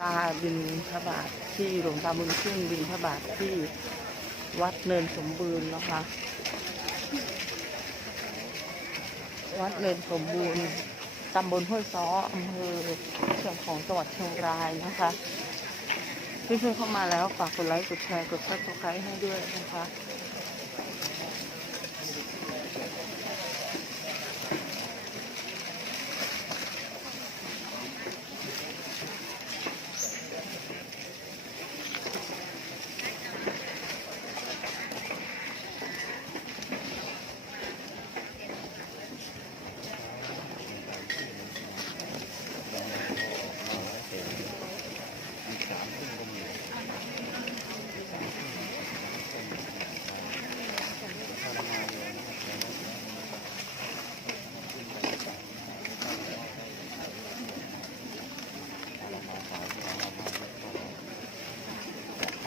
ตาบินพระบาทที่หลวงตาบุญขึ้นบินพระบาทที่วัดเนินสมบูรณ์นะคะ วัดเนินสมบูรณ์ตำบลห้วยซ้ออำเภอเชียงของจังหวัดเชียงรายนะคะเพื่อนๆเข้ามาแล้วฝากกดไลค์ กดแชร์ กดซับสไครต์ให้ด้วยนะคะ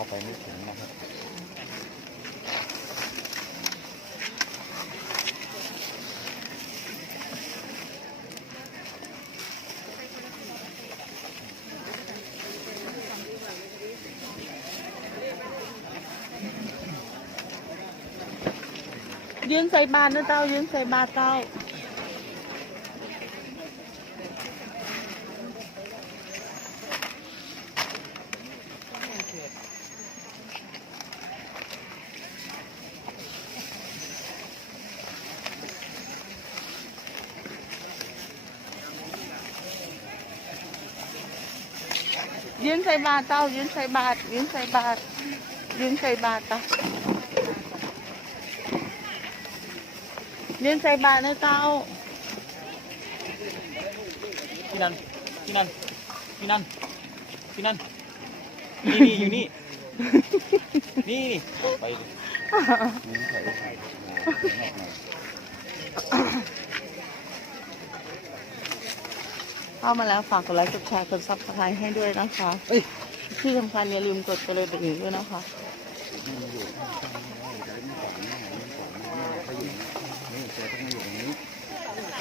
าไปไม่ถึงนะครับยืนใส่บาตรนะเต้ายืนใส่บาตรเต้า ยืนใส่บาตรเต้ายืนใส่บาตรยืนใส่บาตรยืนใส่บาตรเต้ายืนใส่บาตรนะเต้าพี่นันพี่นันพี่นันพี่นันนี่นี่อยู่นี่นี่นี่ไปดินี่ใส่ใส่ เข้ามาแล้วฝากกดไลค์กดแชร์กดซับสไครต์ให้ด้วยนะคะเอ้ยที่สำคัญอย่าลืมกดกระเลยเป็นอื่นด้วยนะคะนี่มันอยู่ข้างๆนี่จะได้ไม่ก่อนหน้าไม่ก่อนหน้านี่เขาอยู่นี่เจอต้องมาอยู่ตรงนี้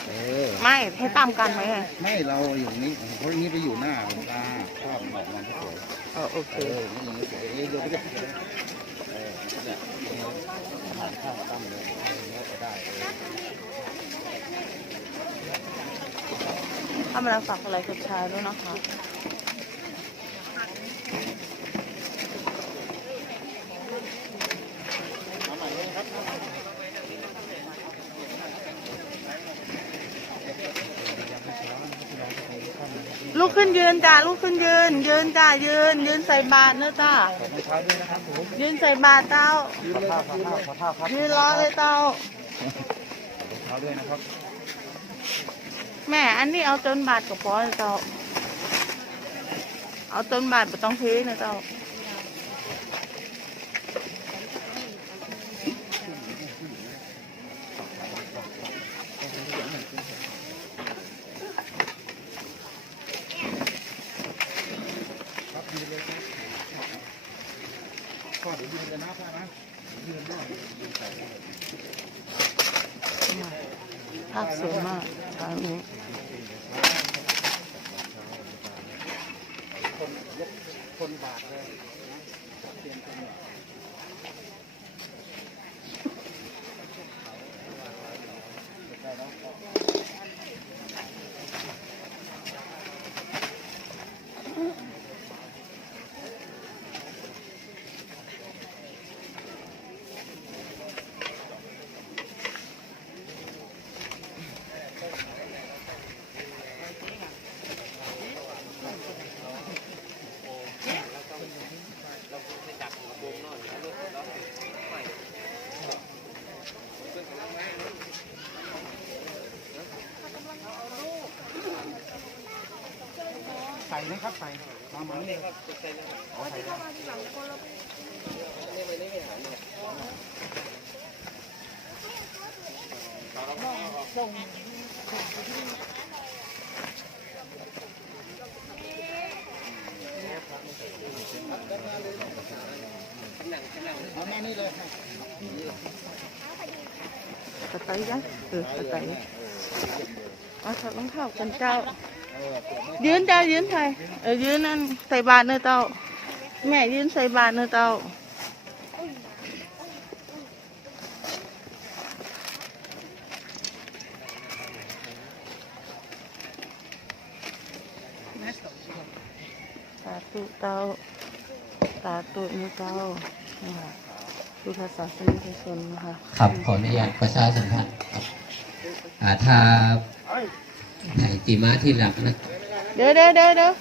เออไม่ให้ตามกันไหมอะไม่เราอยู่ตรงนี้เพราะอย่างนี้ไปอยู่หน้าหลวงตาชอบออกมาสวยเออโอเค เออนี่อย่างนี้สวยเอ้ยเดี๋ยวไปเดี๋ยวเออเนี่ยอาหารข้าวตั้มเลยเอาเนื้อก็ได้เออ เข้ามาแล้วฝากกดไลค์กดแชร์ด้วยนะคะลุกขึ้นยืนจ้าลุกขึ้นยืน ยืนจ้ายืน ยืนใส่บาตรเนอะจ้ายืนใส่บาตรเต้า ขอท่าขอท่าขอท่าครับยืนรอเลยเต้าขอบคุณเช้าด้วยนะครับ แม่อันนี้เอาต้นบาทกับพอนะเจ้า เอาต้นบาทไม่ต้องพีนะเจ้าครับยืนเลยค รับพ่อเดี๋ยวยืนเลย นะพ่อนะยืนด้วยยืนใส่ภาพสวยมากเช้านี้คนยกคนบาทเลยนะเตรียมคนเนี่ยใส่นะครับใส่มามานี่เลยอ๋อใส่ได้เอามานี่เลยครับสไตล์จ้ะเออสไตล์เอาถอดรองเท้ากันเจ้าเอ ยืนเจ้ายืนไทยเออยืนนั่นใส่บาตรเนื้อเต้า แม่ยืนใส่บาตรเนื้อเต้าสาธุเต้าสาธุเนื้อเต้านะคะพุทธศาสนิกชนนะคะครับขออนุญาตประชาสัมพันธ์อ่าถ้า ไหนติมาที่หลักนะ เด้อเดี๋ยวเดี๋ยวเดี๋ยว